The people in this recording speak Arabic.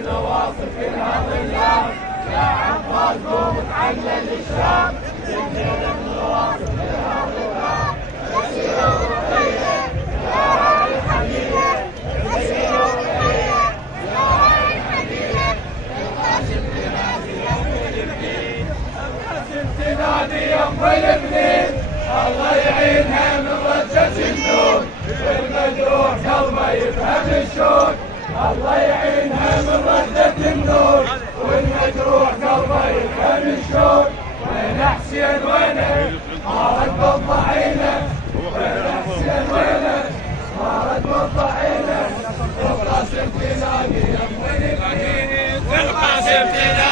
بنواصب كلها ظلام، يا عباس قوم تعلل الشام، سنتين بنواصب كلها ظلام، يسير ورقية يا هاي الحميدة، يسير ورقية يا هاي الحميدة، القاسم تنادي يم البنين، القاسم تنادي يم البنين، الله يعينها من رجة النور، والمجروح قلبه يفهم الشوق، الله يعينها من ردة النور، والمجروح قلبه يفهم الشوق، وين حسين وينه ما رد بالضعينه، وين حسين وينه ما رد بالضعينه، القاسم تنادي يم البنين، القاسم تنادي